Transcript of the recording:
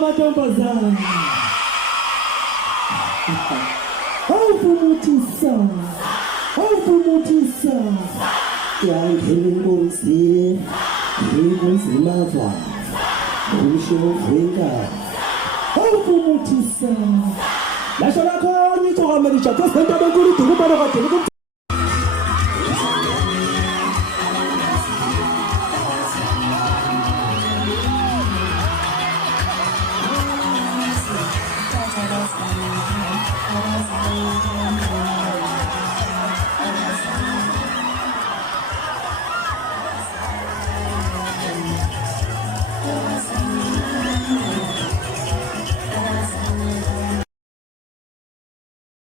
Madombazana Aufumutisa Yangelingozi Ingunzimava Umshofwenga Aufumutisa Lasho lakho nithokamelisha kwesento benkulu dukubana kade Yes.